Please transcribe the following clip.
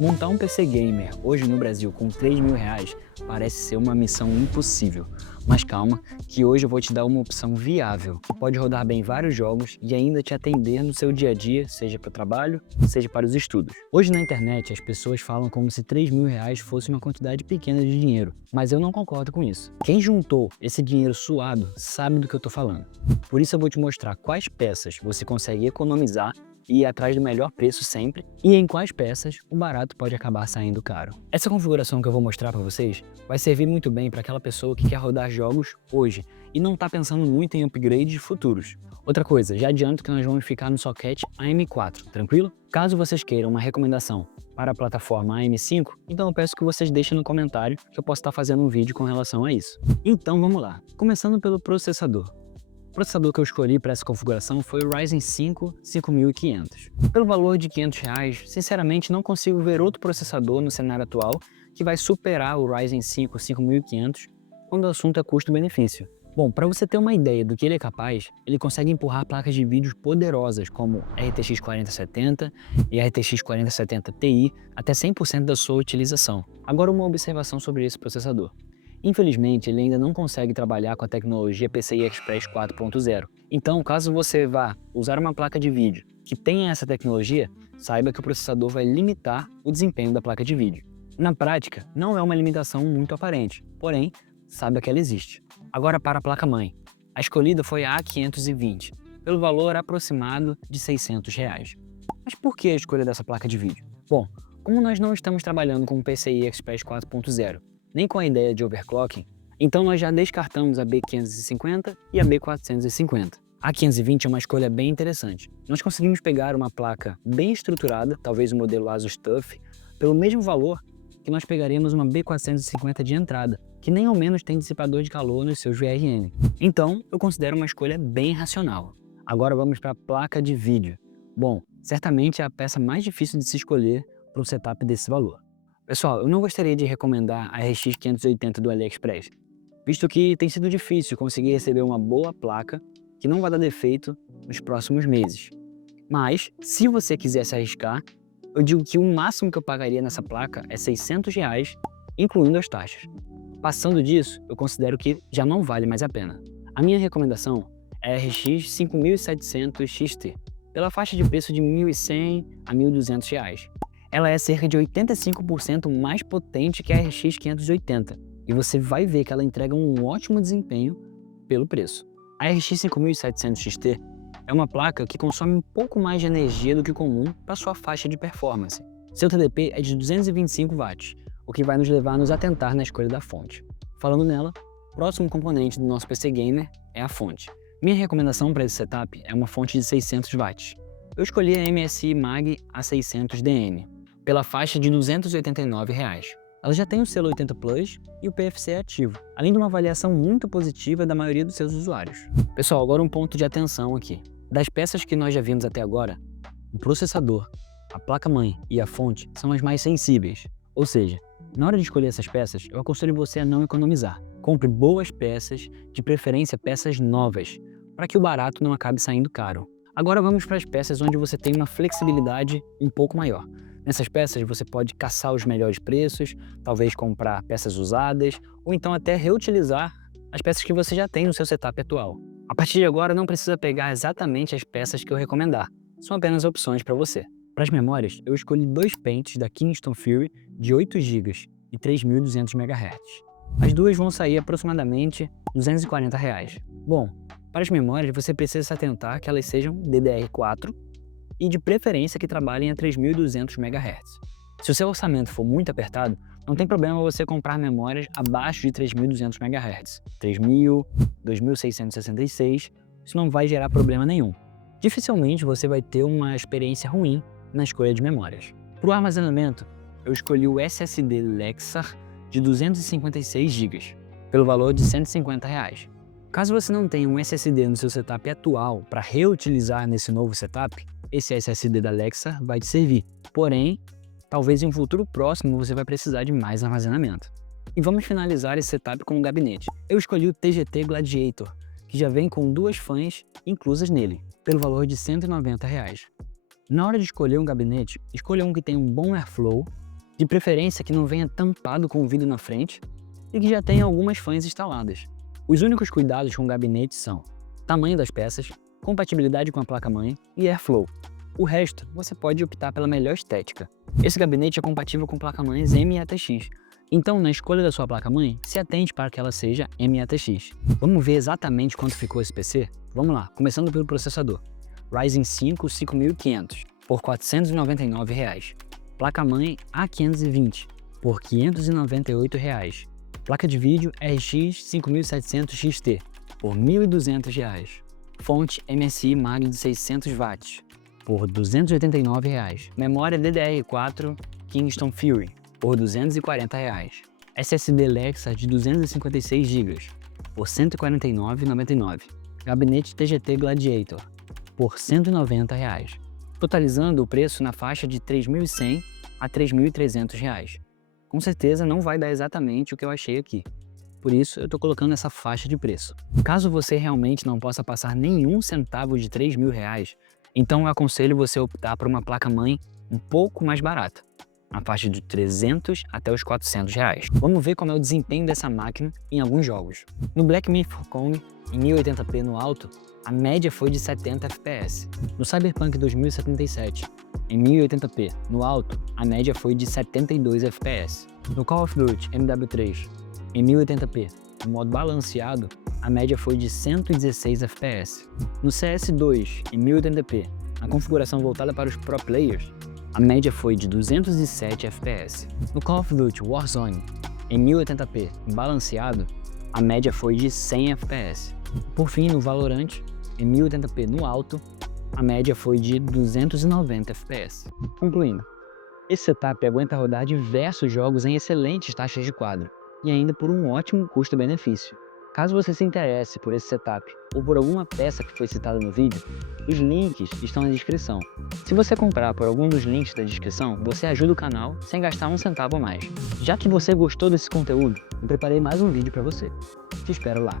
Montar um PC gamer hoje no Brasil com R$ 3.000 parece ser uma missão impossível. Mas calma, que hoje eu vou te dar uma opção viável. Pode rodar bem vários jogos e ainda te atender no seu dia a dia, seja para o trabalho, seja para os estudos. Hoje na internet as pessoas falam como se R$ 3.000 fosse uma quantidade pequena de dinheiro, mas eu não concordo com isso. Quem juntou esse dinheiro suado sabe do que eu tô falando. Por isso eu vou te mostrar quais peças você consegue economizar e ir atrás do melhor preço sempre, e em quais peças o barato pode acabar saindo caro. Essa configuração que eu vou mostrar para vocês vai servir muito bem para aquela pessoa que quer rodar jogos hoje e não está pensando muito em upgrades futuros. Outra coisa, já adianto que nós vamos ficar no socket AM4, tranquilo? Caso vocês queiram uma recomendação para a plataforma AM5, então eu peço que vocês deixem no comentário que eu posso estar fazendo um vídeo com relação a isso. Então vamos lá, começando pelo processador. O processador que eu escolhi para essa configuração foi o Ryzen 5 5500. Pelo valor de R$ 500, sinceramente não consigo ver outro processador no cenário atual que vai superar o Ryzen 5 5500 quando o assunto é custo-benefício. Bom, para você ter uma ideia do que ele é capaz, ele consegue empurrar placas de vídeo poderosas como RTX 4070 e RTX 4070 Ti até 100% da sua utilização. Agora uma observação sobre esse processador. Infelizmente, ele ainda não consegue trabalhar com a tecnologia PCI Express 4.0. Então, caso você vá usar uma placa de vídeo que tenha essa tecnologia, saiba que o processador vai limitar o desempenho da placa de vídeo. Na prática, não é uma limitação muito aparente, porém, saiba que ela existe. Agora para a placa-mãe. A escolhida foi a A520, pelo valor aproximado de R$ 600. Mas por que a escolha dessa placa de vídeo? Bom, como nós não estamos trabalhando com o PCI Express 4.0, nem com a ideia de overclocking, então nós já descartamos a B550 e a B450. A 520 é uma escolha bem interessante. Nós conseguimos pegar uma placa bem estruturada, talvez o modelo Asus TUF, pelo mesmo valor que nós pegaríamos uma B450 de entrada, que nem ao menos tem dissipador de calor nos seus VRM. Então, eu considero uma escolha bem racional. Agora vamos para a placa de vídeo. Bom, certamente é a peça mais difícil de se escolher para um setup desse valor. Pessoal, eu não gostaria de recomendar a RX 580 do AliExpress, visto que tem sido difícil conseguir receber uma boa placa que não vai dar defeito nos próximos meses. Mas, se você quiser se arriscar, eu digo que o máximo que eu pagaria nessa placa é R$ 600, incluindo as taxas. Passando disso, eu considero que já não vale mais a pena. A minha recomendação é a RX 5700 XT, pela faixa de preço de R$ 1.100 a R$ 1.200. Ela é cerca de 85% mais potente que a RX 580 e você vai ver que ela entrega um ótimo desempenho pelo preço. A RX 5700 XT é uma placa que consome um pouco mais de energia do que o comum para sua faixa de performance. Seu TDP é de 225 watts, o que vai nos levar a nos atentar na escolha da fonte. Falando nela, o próximo componente do nosso PC Gamer é a fonte. Minha recomendação para esse setup é uma fonte de 600 watts. Eu escolhi a MSI Mag A600DM, pela faixa de R$ 289. Ela já tem o selo 80 Plus e o PFC ativo, além de uma avaliação muito positiva da maioria dos seus usuários. Pessoal, agora um ponto de atenção aqui. Das peças que nós já vimos até agora, o processador, a placa-mãe e a fonte são as mais sensíveis. Ou seja, na hora de escolher essas peças, eu aconselho você a não economizar. Compre boas peças, de preferência peças novas, para que o barato não acabe saindo caro. Agora vamos para as peças onde você tem uma flexibilidade um pouco maior. Nessas peças você pode caçar os melhores preços, talvez comprar peças usadas, ou então até reutilizar as peças que você já tem no seu setup atual. A partir de agora não precisa pegar exatamente as peças que eu recomendar, são apenas opções para você. Para as memórias, eu escolhi dois pentes da Kingston Fury de 8 GB e 3.200 MHz. As duas vão sair aproximadamente R$ 240. Bom, para as memórias você precisa se atentar que elas sejam DDR4, e de preferência que trabalhem a 3.200 MHz. Se o seu orçamento for muito apertado, não tem problema você comprar memórias abaixo de 3.200 MHz. 3.000, 2.666, isso não vai gerar problema nenhum. Dificilmente você vai ter uma experiência ruim na escolha de memórias. Para o armazenamento, eu escolhi o SSD Lexar de 256 GB, pelo valor de R$ 150. Caso você não tenha um SSD no seu setup atual para reutilizar nesse novo setup, esse SSD da Lexar vai te servir. Porém, talvez em um futuro próximo você vai precisar de mais armazenamento. E vamos finalizar esse setup com um gabinete. Eu escolhi o TGT Gladiator, que já vem com duas fãs inclusas nele, pelo valor de R$ 190. Na hora de escolher um gabinete, escolha um que tenha um bom airflow De preferência que não venha tampado com o vidro na frente e que já tenha algumas fãs instaladas. Os únicos cuidados com o gabinete são tamanho das peças, compatibilidade com a placa-mãe e airflow. O resto, você pode optar pela melhor estética. Esse gabinete é compatível com placa-mães METX, então na escolha da sua placa-mãe, se atente para que ela seja METX. Vamos ver exatamente quanto ficou esse PC? Vamos lá, começando pelo processador. Ryzen 5 5500 por R$ 499. Placa-mãe A520 por R$ 598. Placa de vídeo RX 5700 XT por R$ 1.200. Fonte MSI Mag de 600 watts por R$ 289. Memória DDR4 Kingston Fury por R$ 240. SSD Lexa de 256 GB por R$ 149,99. Gabinete TGT Gladiator por R$ 190, totalizando o preço na faixa de R$ 3.100 a R$ 3.300. Com certeza não vai dar exatamente o que eu achei aqui, por isso eu estou colocando essa faixa de preço. Caso você realmente não possa passar nenhum centavo de R$ 3.000, então eu aconselho você optar por uma placa-mãe um pouco mais barata, na faixa de 300 até os R$ 400. Vamos ver como é o desempenho dessa máquina em alguns jogos. No Black Myth Wukong, em 1080p no alto, a média foi de 70 FPS. No Cyberpunk 2077, em 1080p no alto, a média foi de 72 FPS. No Call of Duty MW3, em 1080p no modo balanceado, a média foi de 116 FPS. No CS2, em 1080p, na configuração voltada para os pro players, a média foi de 207 FPS. No Call of Duty Warzone, em 1080p balanceado, a média foi de 100 FPS. Por fim, no Valorant, em 1080p no alto, a média foi de 290 FPS. Concluindo, esse setup aguenta rodar diversos jogos em excelentes taxas de quadro e ainda por um ótimo custo-benefício. Caso você se interesse por esse setup ou por alguma peça que foi citada no vídeo, os links estão na descrição. Se você comprar por algum dos links da descrição, você ajuda o canal sem gastar um centavo a mais. Já que você gostou desse conteúdo, eu preparei mais um vídeo para você. Te espero lá.